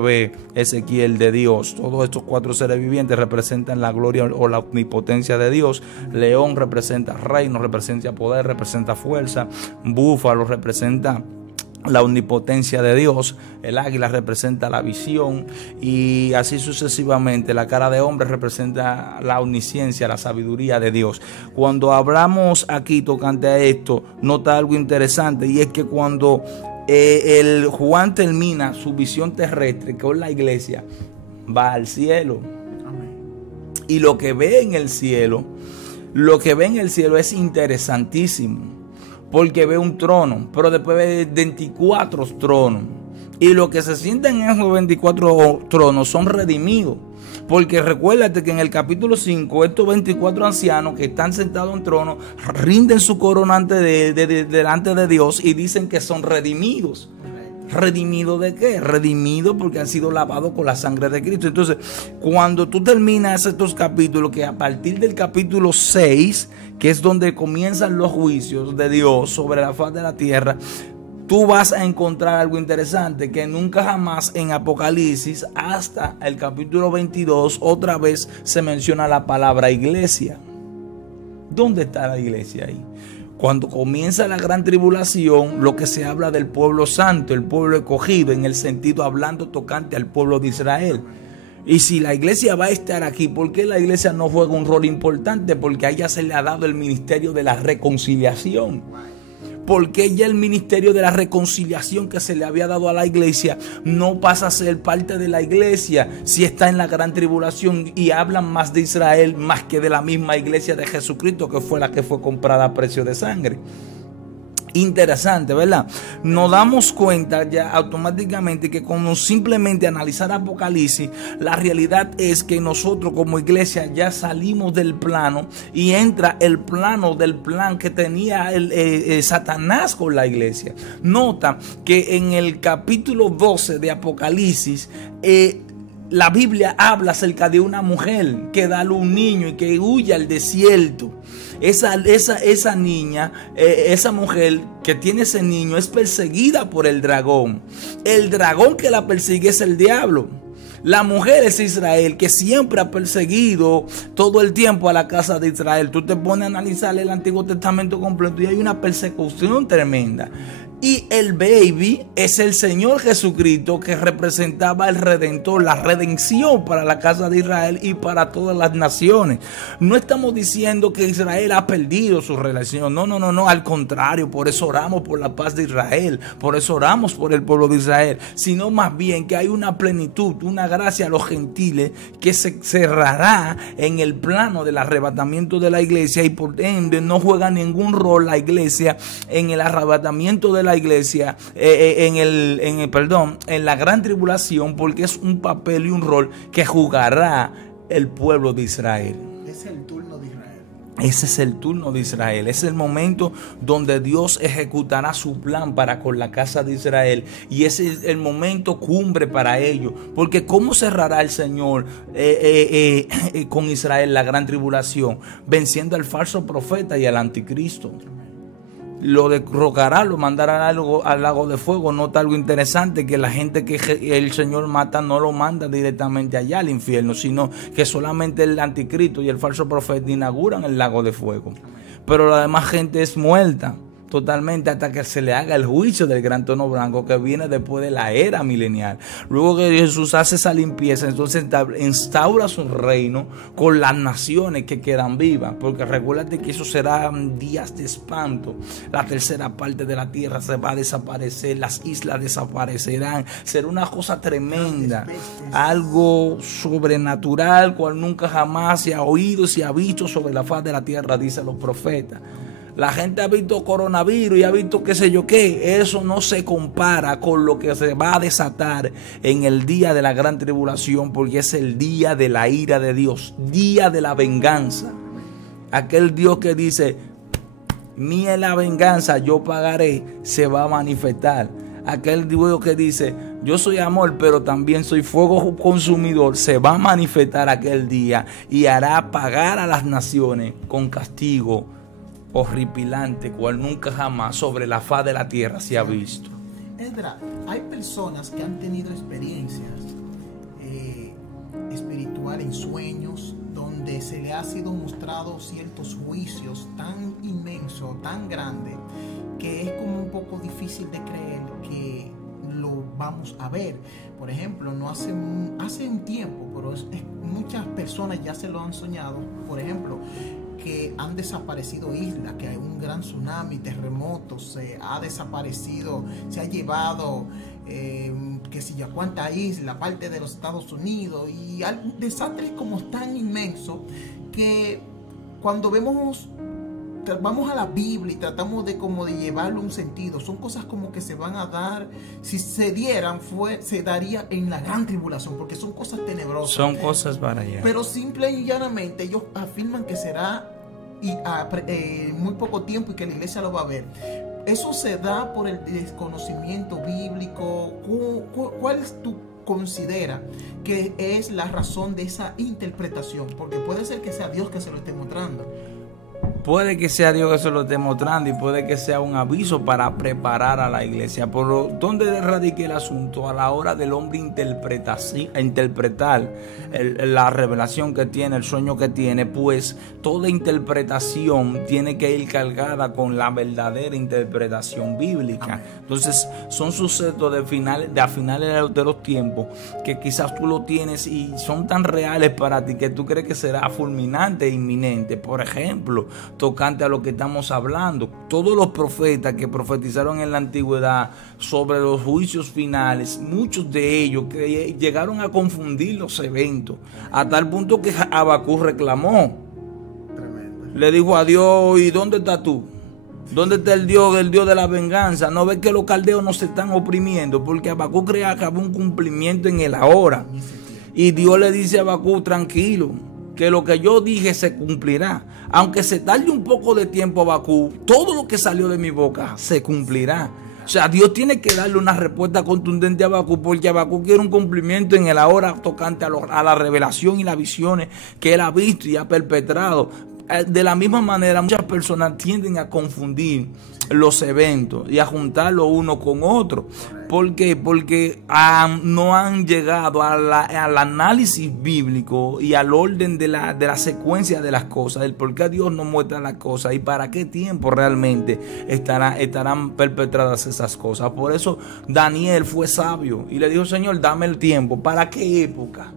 ve Ezequiel de Dios. Todos estos 4 seres vivientes representan la gloria o la omnipotencia de Dios. León representa reino, representa poder, representa fuerza. Búfalo representa la omnipotencia de Dios. El águila representa la visión, y así sucesivamente. La cara de hombre representa la omnisciencia, la sabiduría de Dios. Cuando hablamos aquí tocante a esto, nota algo interesante, y es que cuando el Juan termina su visión terrestre con la iglesia, va al cielo. Amén. Y lo que ve en el cielo es interesantísimo, porque ve un trono, pero después ve 24 tronos. Y los que se sientan en esos 24 tronos son redimidos. Porque recuérdate que en el capítulo 5, estos 24 ancianos que están sentados en trono rinden su corona delante de Dios y dicen que son redimidos. ¿Redimido de qué? Redimido porque han sido lavados con la sangre de Cristo. Entonces, cuando tú terminas estos capítulos, que a partir del capítulo 6, que es donde comienzan los juicios de Dios sobre la faz de la tierra, tú vas a encontrar algo interesante, que nunca jamás en Apocalipsis, hasta el capítulo 22, otra vez se menciona la palabra iglesia. ¿Dónde está la iglesia ahí? Cuando comienza la gran tribulación, lo que se habla del pueblo santo, el pueblo escogido, en el sentido hablando tocante al pueblo de Israel. Y si la iglesia va a estar aquí, ¿por qué la iglesia no juega un rol importante? Porque a ella se le ha dado el ministerio de la reconciliación. Porque ya el ministerio de la reconciliación que se le había dado a la iglesia no pasa a ser parte de la iglesia si está en la gran tribulación, y hablan más de Israel más que de la misma iglesia de Jesucristo, que fue la que fue comprada a precio de sangre. Interesante, ¿verdad? Nos damos cuenta ya automáticamente que con simplemente analizar Apocalipsis, la realidad es que nosotros como iglesia ya salimos del plano y entra el plano del plan que tenía Satanás con la iglesia. Nota que en el capítulo 12 de Apocalipsis, la Biblia habla acerca de una mujer que da a luz un niño y que huye al desierto. Esa niña, esa mujer que tiene ese niño es perseguida por el dragón. El dragón que la persigue es el diablo. La mujer es Israel, que siempre ha perseguido todo el tiempo a la casa de Israel. Tú te pones a analizar el Antiguo Testamento completo y hay una persecución tremenda. Y el baby es el Señor Jesucristo, que representaba el Redentor, la redención para la casa de Israel y para todas las naciones. No estamos diciendo que Israel ha perdido su relación. No. Al contrario, por eso oramos por la paz de Israel. Por eso oramos por el pueblo de Israel. Sino más bien que hay una plenitud, una gracia a los gentiles que se cerrará en el plano del arrebatamiento de la iglesia, y por ende no juega ningún rol la iglesia en el arrebatamiento de la iglesia, en la gran tribulación, porque es un papel y un rol que jugará el pueblo de Israel. Es el turno de Israel. Ese es el turno de Israel. Es el momento donde Dios ejecutará su plan para con la casa de Israel, y ese es el momento cumbre para ello. Porque ¿cómo cerrará el Señor con Israel la gran tribulación? Venciendo al falso profeta y al anticristo. Lo derrocará, lo mandará al lago de fuego. Nota algo interesante, que la gente que el Señor mata no lo manda directamente allá al infierno, sino que solamente el anticristo y el falso profeta inauguran el lago de fuego. Pero la demás gente es muerta totalmente hasta que se le haga el juicio del gran trono blanco, que viene después de la era milenial. Luego que Jesús hace esa limpieza, entonces instaura su reino con las naciones que quedan vivas, porque recuérdate que eso serán días de espanto. La tercera parte de la tierra se va a desaparecer, las islas desaparecerán, será una cosa tremenda, algo sobrenatural cual nunca jamás se ha oído, se ha visto sobre la faz de la tierra, dicen los profetas. La gente ha visto coronavirus y ha visto qué sé yo qué. Eso no se compara con lo que se va a desatar en el día de la gran tribulación, porque es el día de la ira de Dios, día de la venganza. Aquel Dios que dice: mía es la venganza, yo pagaré, se va a manifestar. Aquel Dios que dice: yo soy amor, pero también soy fuego consumidor, se va a manifestar aquel día y hará pagar a las naciones con castigo horripilante, cual nunca jamás sobre la faz de la tierra se ha visto. Edra, hay personas que han tenido experiencias espirituales en sueños, donde se le ha sido mostrado ciertos juicios tan inmensos, tan grandes, que es como un poco difícil de creer que lo vamos a ver. Por ejemplo, no hace un tiempo, pero muchas personas ya se lo han soñado. Por ejemplo, que han desaparecido islas, que hay un gran tsunami, terremotos, se ha desaparecido, se ha llevado que si ya cuánta isla, parte de los Estados Unidos, y desastres como tan inmensos que cuando vemos vamos a la Biblia y tratamos de como de llevarlo un sentido, son cosas como que se van a dar, si se dieran, se daría en la gran tribulación, porque son cosas tenebrosas. Son cosas para allá. Pero simple y llanamente ellos afirman que será muy poco tiempo y que la iglesia lo va a ver. Eso se da por el desconocimiento bíblico. ¿Cuál es tu considera que es la razón de esa interpretación? Porque puede ser que sea Dios que se lo esté mostrando. Puede que sea Dios que se lo esté mostrando y puede que sea un aviso para preparar a la iglesia. Por ¿dónde radica el asunto? A la hora del hombre interpretar la revelación que tiene, el sueño que tiene, pues toda interpretación tiene que ir cargada con la verdadera interpretación bíblica. Entonces son sucesos a finales de los tiempos que quizás tú lo tienes y son tan reales para ti que tú crees que será fulminante e inminente. Por ejemplo, tocante a lo que estamos hablando, todos los profetas que profetizaron en la antigüedad sobre los juicios finales, muchos de ellos que llegaron a confundir los eventos, a tal punto que Habacuc reclamó. Tremendo. Le dijo a Dios: ¿y dónde estás tú? ¿Dónde está el Dios de la venganza? ¿No ves que los caldeos nos están oprimiendo? Porque Habacuc creía que había un cumplimiento en el ahora. Y Dios le dice a Habacuc: tranquilo, que lo que yo dije se cumplirá. Aunque se tarde un poco de tiempo, Habacuc, todo lo que salió de mi boca se cumplirá. O sea, Dios tiene que darle una respuesta contundente a Habacuc, porque Habacuc quiere un cumplimiento en el ahora tocante a la revelación y las visiones que él ha visto y ha perpetrado. De la misma manera, muchas personas tienden a confundir los eventos y a juntarlo uno con otro. ¿Por qué? Porque no han llegado al análisis bíblico y al orden de la secuencia de las cosas, del por qué Dios nos muestra las cosas y para qué tiempo realmente estarán perpetradas esas cosas. Por eso Daniel fue sabio y le dijo: Señor, dame el tiempo. ¿Para qué época?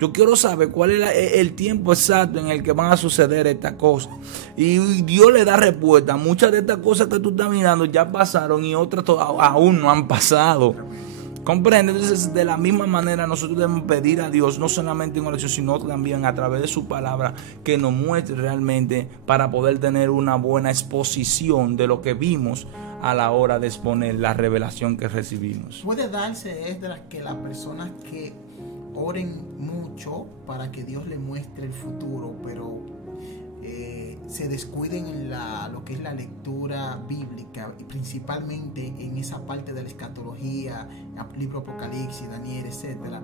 Yo quiero saber cuál es el tiempo exacto en el que van a suceder estas cosas. Y Dios le da respuesta. Muchas de estas cosas que tú estás mirando ya pasaron y otras aún no han pasado. ¿Comprende? Entonces, de la misma manera, nosotros debemos pedir a Dios, no solamente en oración, sino también a través de su palabra, que nos muestre realmente para poder tener una buena exposición de lo que vimos a la hora de exponer la revelación que recibimos. Puede darse, Esdras, que las personas que oren mucho para que Dios le muestre el futuro, pero se descuiden en lo que es la lectura bíblica, y principalmente en esa parte de la escatología, libro Apocalipsis, Daniel, etcétera.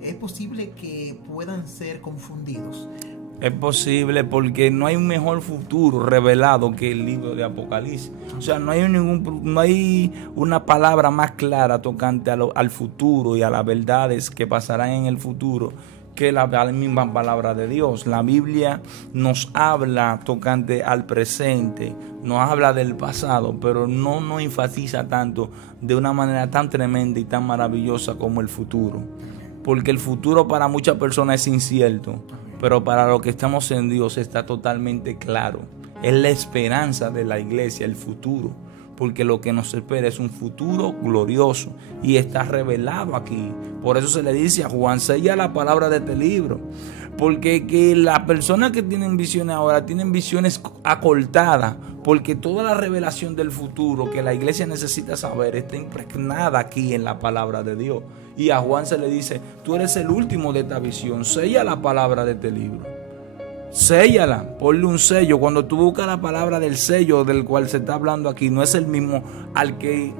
Es posible que puedan ser confundidos. Es posible, porque no hay un mejor futuro revelado que el libro de Apocalipsis. O sea, no hay una palabra más clara tocante al futuro y a las verdades que pasarán en el futuro que la misma palabra de Dios. La Biblia nos habla tocante al presente, nos habla del pasado, pero no nos enfatiza tanto de una manera tan tremenda y tan maravillosa como el futuro. Porque el futuro para muchas personas es incierto, pero para los que estamos en Dios está totalmente claro. Es la esperanza de la iglesia, el futuro. Porque lo que nos espera es un futuro glorioso y está revelado aquí. Por eso se le dice a Juan: sella la palabra de este libro. Porque que las personas que tienen visiones ahora tienen visiones acortadas, porque toda la revelación del futuro que la iglesia necesita saber está impregnada aquí en la palabra de Dios. Y a Juan se le dice: tú eres el último de esta visión, sella la palabra de este libro. Séllala, ponle un sello. Cuando tú buscas la palabra del sello del cual se está hablando aquí, no es el mismo al que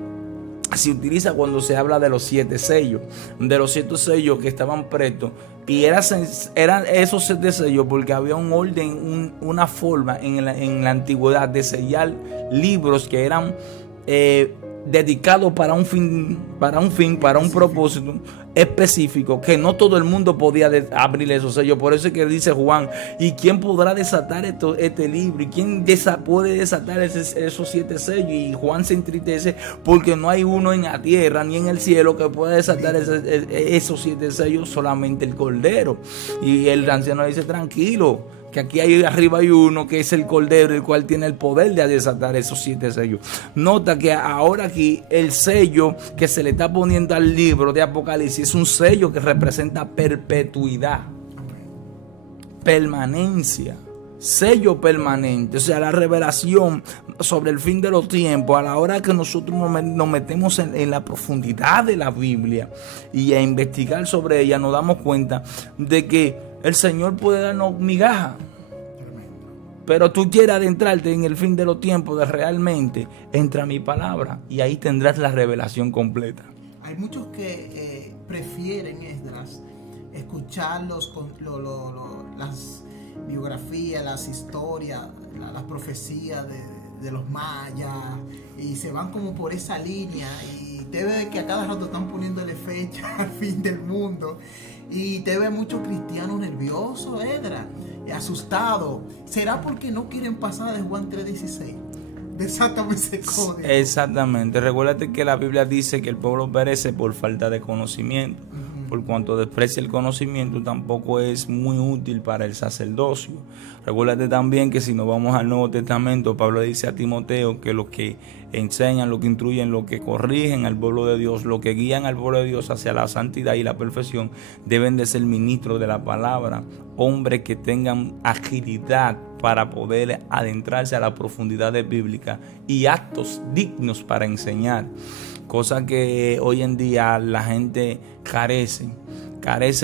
se utiliza cuando se habla de los 7 sellos. De los 7 sellos que estaban pretos. Y eran esos 7 sellos porque había un orden, una forma en la antigüedad de sellar libros que eran dedicados para un propósito específico, que no todo el mundo podía abrir esos sellos. Por eso es que dice Juan: ¿y quién podrá desatar este libro? ¿Y quién puede desatar esos 7 sellos? Y Juan se entristece porque no hay uno en la tierra ni en el cielo que pueda desatar esos 7 sellos, solamente el Cordero. Y el anciano dice: tranquilo, que aquí arriba hay uno que es el Cordero, el cual tiene el poder de desatar esos 7 sellos. Nota que ahora aquí el sello que se le está poniendo al libro de Apocalipsis es un sello que representa perpetuidad, permanencia. sello permanente, o sea, la revelación sobre el fin de los tiempos. A la hora que nosotros nos metemos en la profundidad de la Biblia y a investigar sobre ella, nos damos cuenta de que el Señor puede darnos migaja. Pero tú quieres adentrarte en el fin de los tiempos, de realmente entra a mi palabra y ahí tendrás la revelación completa. Hay muchos que prefieren, Esdras, escuchar las biografías, las historias, las profecías de los mayas, y se van como por esa línea, y te ve que a cada rato están poniéndole fecha al fin del mundo, y te ve muchos cristianos nerviosos, Esdras, asustados. ¿Será porque no quieren pasar de Juan 3:16? Desátame ese código. Exactamente. Recuérdate que la Biblia dice que el pueblo perece por falta de conocimiento. Por cuanto desprecia el conocimiento, tampoco es muy útil para el sacerdocio. Recuérdate también que si nos vamos al Nuevo Testamento, Pablo dice a Timoteo que los que enseñan, los que instruyen, los que corrigen al pueblo de Dios, los que guían al pueblo de Dios hacia la santidad y la perfección, deben de ser ministros de la palabra, hombres que tengan agilidad para poder adentrarse a la profundidad bíblica y actos dignos para enseñar. Cosa que hoy en día la gente carece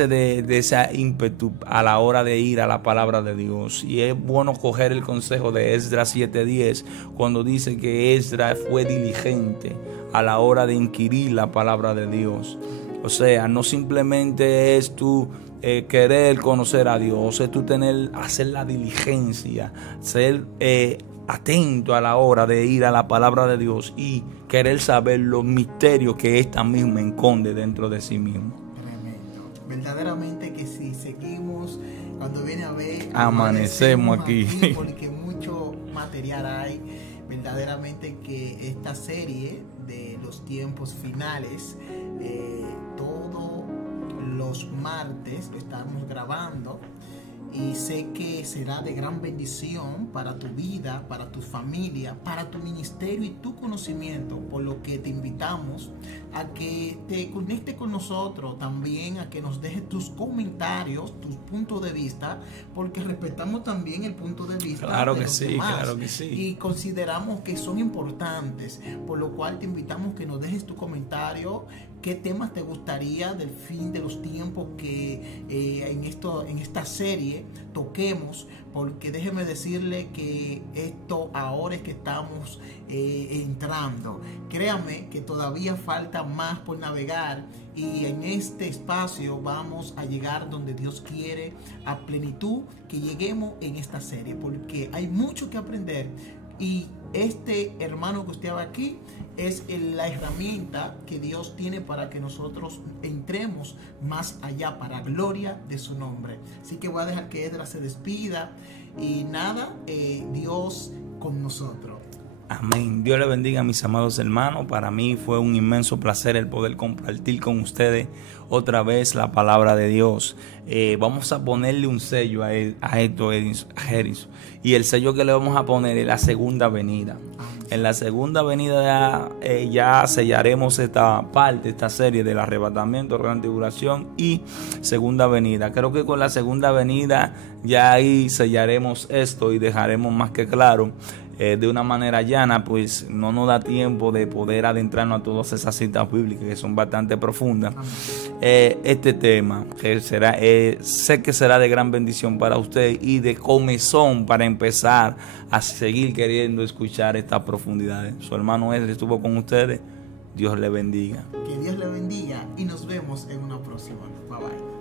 de ese ímpetu a la hora de ir a la palabra de Dios. Y es bueno coger el consejo de Esdras 7:10 cuando dice que Esdras fue diligente a la hora de inquirir la palabra de Dios. O sea, no simplemente es tú querer conocer a Dios, es tú hacer la diligencia, ser atento a la hora de ir a la palabra de Dios y querer saber los misterios que esta misma esconde dentro de sí mismo. Tremendo. Verdaderamente que si seguimos, cuando viene a ver, amanecemos aquí porque mucho material hay. Verdaderamente que esta serie de los tiempos finales, todos los martes lo estamos grabando, y sé que será de gran bendición para tu vida, para tu familia, para tu ministerio y tu conocimiento, por lo que te invitamos a que te conectes con nosotros, también a que nos dejes tus comentarios, tus puntos de vista, porque respetamos también el punto de vista de los demás. Claro que sí. Y consideramos que son importantes, por lo cual te invitamos que nos dejes tu comentario. ¿Qué temas te gustaría del fin de los tiempos que en esta serie toquemos? Porque déjeme decirle que esto ahora es que estamos entrando. Créame que todavía falta más por navegar, y en este espacio vamos a llegar donde Dios quiere, a plenitud, que lleguemos en esta serie, porque hay mucho que aprender. Y este hermano que usted ve aquí es la herramienta que Dios tiene para que nosotros entremos más allá, para gloria de su nombre. Así que voy a dejar que Esdras se despida, y nada, Dios con nosotros. Amén. Dios le bendiga, mis amados hermanos. Para mí fue un inmenso placer el poder compartir con ustedes otra vez la palabra de Dios. Vamos a ponerle un sello a esto, Harrison. Y el sello que le vamos a poner es la segunda venida. En la segunda venida ya sellaremos esta serie del arrebatamiento, gran tribulación y segunda venida. Creo que con la segunda venida ya ahí sellaremos esto y dejaremos más que claro de una manera llana, pues no nos da tiempo de poder adentrarnos a todas esas citas bíblicas que son bastante profundas. Este tema que sé que será de gran bendición para usted y de comezón para empezar a seguir queriendo escuchar estas profundidades. Su hermano Esdras estuvo con ustedes. Dios le bendiga. Que Dios le bendiga y nos vemos en una próxima. Bye bye.